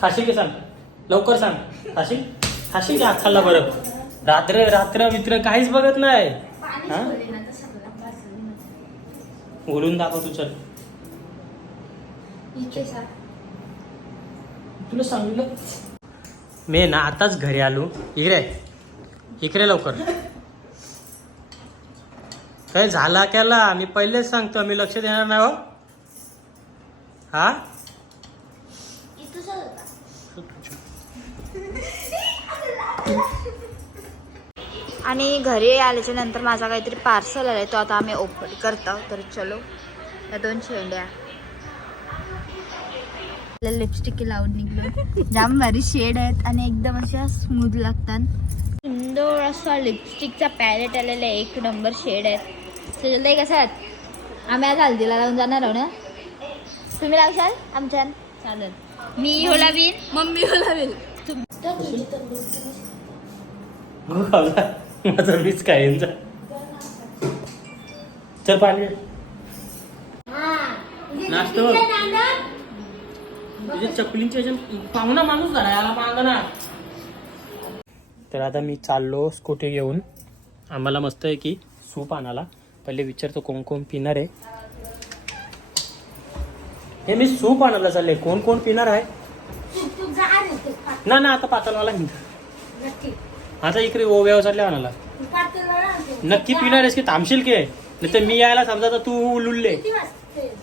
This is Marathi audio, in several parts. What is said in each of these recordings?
खाशील की सांग? लवकर सांग. खाशील? खाशील की खाल्ला बरं? रात्र रात्र मित्र काहीच बघत नाही. हा? बोलून दाखव तू चल. तुला सांगितलं? मी ना आताच घरी आलो. इकडे इकडे लवकर. काय झाला केला? मी पहिलेच सांगतो मी लक्ष देणार नाही हो. हा? आणि घरी आल्याच्यानंतर माझा काहीतरी पार्सल आलाय तो आता आम्ही ओपन करतो तर चलो या दोन शेंड्या. लिपस्टिक लावून निघलो. जाम भारी शेड आहेत आणि एकदम अशा स्मूथ लागतात. सुंदर असा लिपस्टिकचा पॅलेट आलेला आहे. एक नंबर शेड आहेत सजल कसं आहेत? आम्ही आज हल्दीला लावून जाणार आहो ना? तुम्ही लावशाल? आमच्या चालेल. मी हो लावीन मम्मी हो लावेल खावला माझा मीच चल पाणी. नाश्तो तुझ्या चपलींच्या ह्याच्यात पाहुणा माणूस झाला याला माग ना. तर आता मी चाललो स्कूटी घेऊन. आम्हाला मस्त आहे की सूप आणाला पहिले विचारतो कोण कोण पिणार आहे. हे मी सूप आणायला चालले कोण कोण पिणार आहे? ना ना आता पातळवाला हिंद आता इकडे ओव्यावर चालले नक्की पिणार आहेस की थांबशील की? नाही तर मी यायला समजा तर तू लुलले.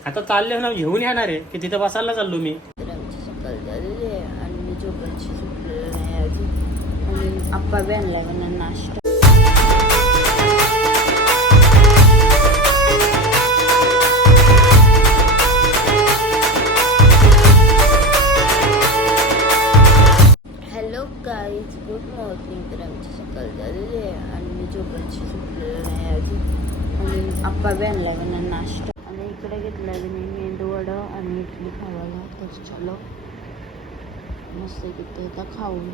आता चालले ना घेऊन येणार आहे की तिथं बसायला चाललो मी. आणि झोपायची झोपलेलं आणि आप्पा बी नाश्ता. इकडे घेतला मी मेंदू वडं आणि इडली खावायला. तर चलो. मस्त किती आता खाऊन.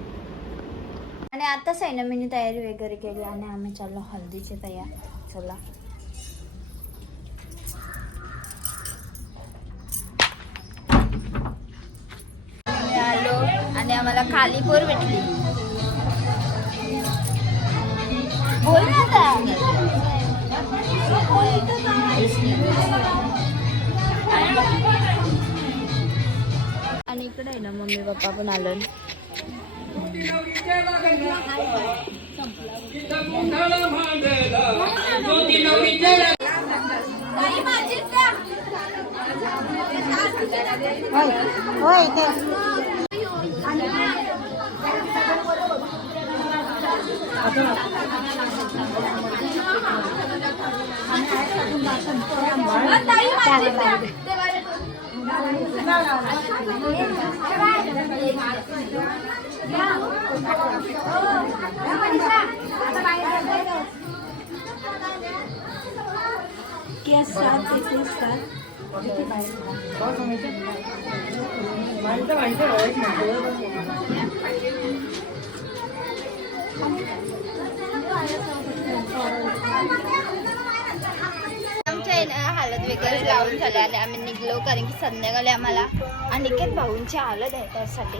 आणि आताच आहे ना मी तयारी वगैरे केली आणि आम्ही चाललो हळदीची तयार. चला. आलो आणि आम्हाला खालीपूर भेटली. बोल ना आता. आणि इकडे आहे ना मम्मी पप्पा पण आलो. हो, आमच्या आहे ना हालत वगैरे लावून झाले आणि आम्ही निघलो कारण की संध्याकाळी आम्हाला अनिकेत भाऊंची आलं आहे त्यासाठी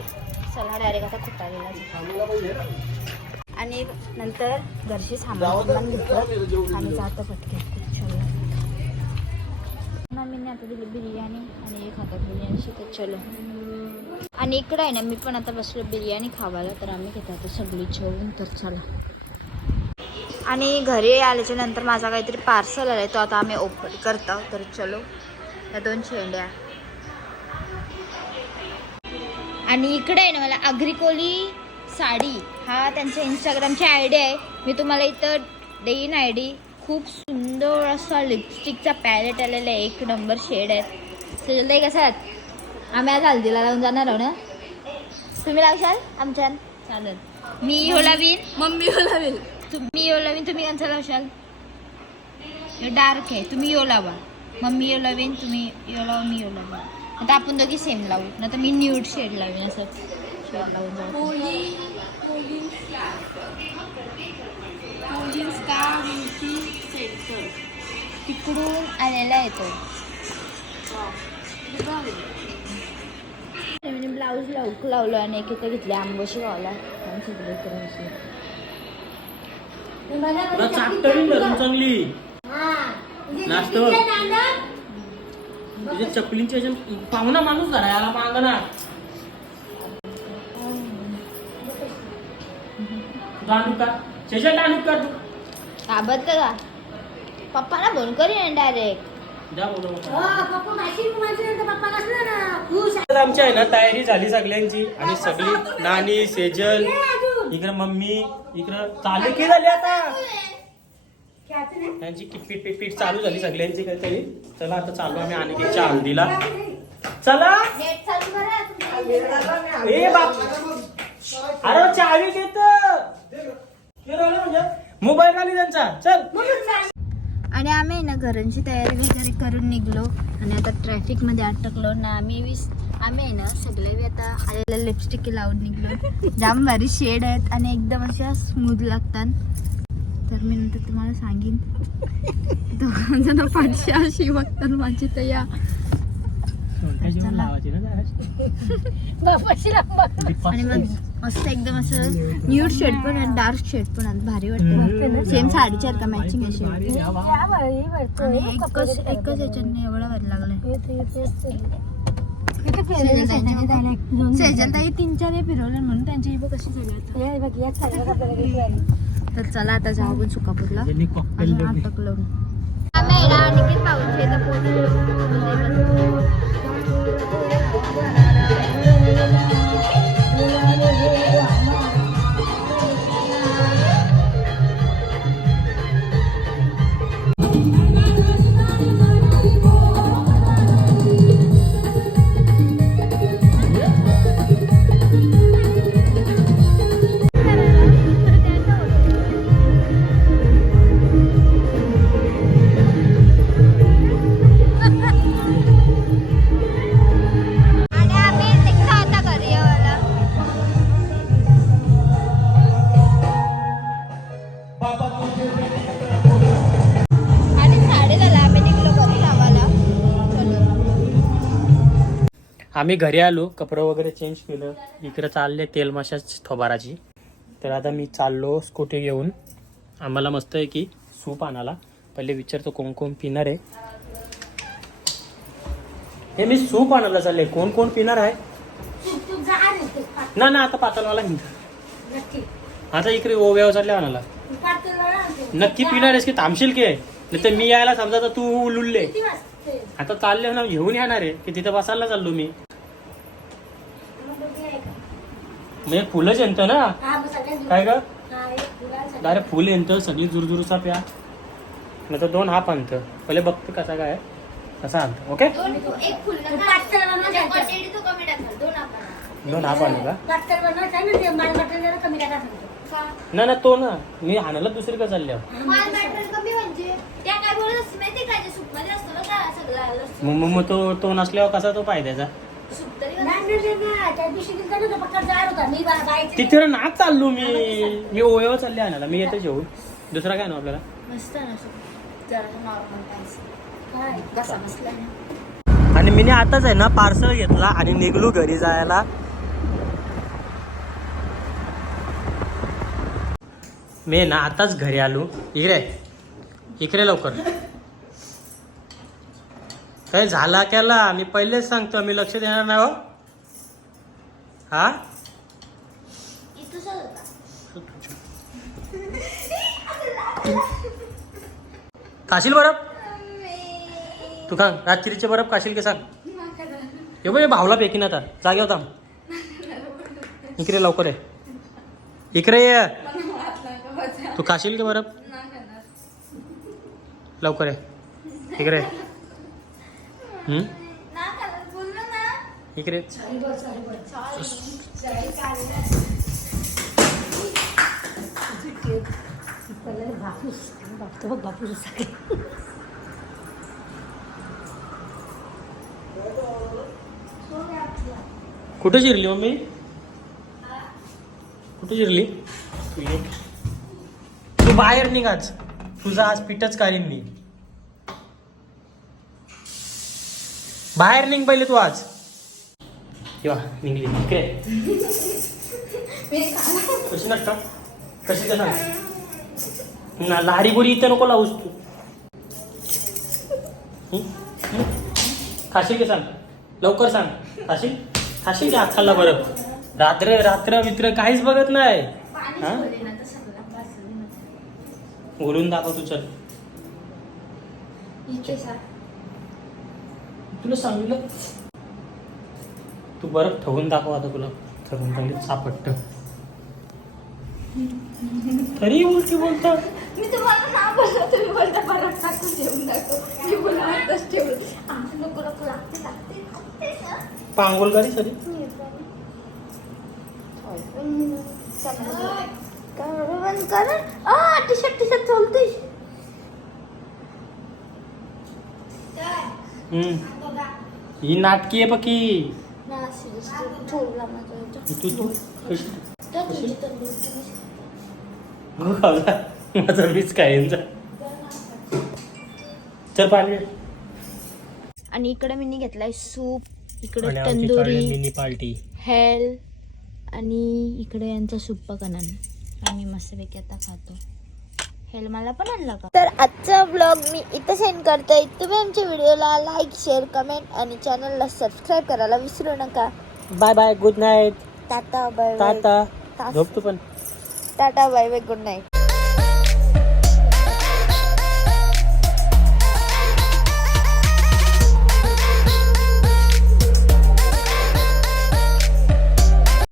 चला डायरेक्ट आता खुटालेला आणि नंतर घरशी सामान घेतलं आणि जातं पटके मम्मीने आता दिली बिर्याणी आणि एक हातात बिर्याणी शिकत चलो. आणि इकडं आहे ना मी पण आता बसलो बिर्याणी खावायला तर आम्ही घेतो आता सगळी जेवून तर चला. आणि घरी आल्याच्यानंतर माझा काहीतरी पार्सल आलाय तो आता आम्ही ओपन करतो. तर चलो या दोन शेंड्या. आणि इकडे आहे ना मला अग्रिकोली साडी. हा त्यांचा इंस्टाग्रामची आय डी आहे. मी तुम्हाला इथं देईन आय डी खूप सुंदर असा लिपस्टिकचा पॅलेट आलेला आहे. एक नंबर शेड आहेत सजल कसं आहेत आम्ही आज हल्दीला लावून जाणार आहो ना? तुम्ही लावशाल? आमच्या चालेल. मी हो लावीन. मम्मी हो लावेल तुम्ही यो लावीन तुम्ही यांचा लावशाल डार्क आहे तुम्ही यो लावा. मम्मी यो लावीन तुम्ही यो लावा मी यो लावा. आता आपण दोघी सेम लावू. ना तर मी न्यूड शेड लावीन असं शेड लावून जाऊ. तिकडून आलेला येतो ब्लाऊज लावूक लावलो आणि एक इथं घेतली आंबोशी गावला तुला धरून चांगली. नाश्तो. तुझ्या चपलींच्या ह्याच्यात पाहुणा माणूस झाला याला मागणार आणू का शेषट आणू का? तू ताबत का पप्पाला फोन करीन डायरेक्ट जा बोलू. तर आमची आहे ना तयारी झाली सगळ्यांची. आणि सगळी नानी सेजल इकडं मम्मी इकडं चालू की झाली आता. त्यांची किपीट पिपीट चालू झाली सगळ्यांची काहीतरी. चला आता चालू आम्ही आणखीच्या हळदीला चला. ए बाप. अरे चावी घेत म्हणजे? मोबाईल आली त्यांचा. चल. आणि आम्ही ना घरांची तयारी वगैरे करून निघलो. आणि आता ट्रॅफिकमध्ये अटकलो ना आम्ही वीस आम्ही ना सगळे बी आता आलेल्या लिपस्टिक लावून निघलो. जाम भारी शेड आहेत आणि एकदम अशा स्मूथ लागतात. तर मी नंतर तुम्हाला सांगेन. दोघं जण पाठशी अशी बघतात माझी तर या. आणि मग मस्त एकदम असं न्यूड शेड पण आणि डार्क शेड पण आहेत भारी वाटतं. सेम साडीच्या का मॅचिंग आहे शेड आणि एकच एकच याच्याने एवढा भारी लागलाय. सेजल ताई तीन चार हे फिरवले म्हणून त्यांची इबो कशी झाली आता. तर चला आता जाऊ आपण सुकापूरला. अजून अटकलो ना आणखी पाऊस येतं पोहोचलो आणि आम्ही घरी आलो कपडे वगैरे चेंज केलं. इकडे चालले तेल माशाच थोबाराची तर आता मी चाललो स्कूटी घेऊन. आम्हाला मस्त आहे की सूप आणाला पहिले विचारतो कोण कोण पिणार आहे. हे मी सूप आणायला चालले. कोण कोण पिणार आहे? ना ना आता पातळवाला हिंद आता इकडे ओव्यावर चालले आणायला. नक्की पिणार आहेस की थांबशील की? नाही तर मी यायला समजा तर तू लुल्ले आता चालले ना घेऊन येणार आहे. की तिथं बसायला चाललो मी. म्हणजे फुलंच येतं ना? काय ग? डायरेक्ट फुल येतं सगळी जुरजुरचा प्या नाही तर दोन हाप आणतं. पहिले बघते कसा काय. कसा आणतं. ओके? फुल दोन हाप आणू का? ना ना तो ना. मी हाणायला दुसरी का चालल्या माल मॅटर कमी म्हणजे. त्या काय बोलत असते माहिती का? लसूण. मग मग- मग तो तो नसल्यावर कसा तो फायद्याचा? सूप तरी त्या दिवशी तिथं ना चाललो मी. मी ओव्यावर चालले आणायला. मी येते जेवून. दुसरा काय ना आपल्याला आणि मी आताच आहे ना पार्सल घेतला आणि निघलो घरी जायला. मी ना आताच घरी आलो. इकडे इकडे लवकर. काय झाला केला मी पहिलेच सांगतो मी लक्ष देणार नाही हो. हा? काशील बरफ तू सांग रात्रीचे बरफ काशील की सांग. हे बघ भावला पेकीन आता. जागे होता. इकडे लवकर आहे इकडे ये. तू खाशील की बरफ लवकर आहे इकडे? इकडे बापूस बापतो बघ बापूस कुठे शिरली मम्मी? कुठे शिरली? तू ये. तू बाहेर निघाच तुझा आज पीठच काढीन मी बाहेर निघ पहिले तू आज. किंवा निघली. इकडे. कशी नसतं कशी का सांग. ना लहारी गोडी इथं नको लावूस तू? खाशील की सांग? लवकर सांग. खाशील? खाशील की खाल्ला बरं? रात्र रात्र मित्र काहीच बघत नाही. हा? बोलून दाखव तू चल. तुला सांगितलं? तू बरं ठेवून दाखव आता तुला. ठरवून चांगली सापट्ट तरी उलटी बोलता. मी तुम्हाला ना बोलला तुम्ही बोलता परत टाकून जेवून दाखव. मी बोला आताच ठेवलं आ, नको नको लागते लागते लागते ना. पांगोल गाडी सरी शर्ट चालतोय हम्म. ही नाटकी आहे ठेवला माझा तू तू कशी खावला माझा मीच काय चल पाणी आणि इकडे मी घेतलाय सूप इकडे तंदुरी मिनी पार्टी. हेल आणि इकडे यांचा सुप्पा कनान आम्ही मस्तपैकी आता खातो. हेल मला पण आणला का? तर आजचा ब्लॉग मी इथं सेंड करते तुम्ही आमच्या व्हिडिओला लाईक शेअर कमेंट आणि चॅनलला सबस्क्राईब करायला विसरू नका. Bye bye good night tata bye bye tata. Tata. झोप तू पण. Tata bye bye good night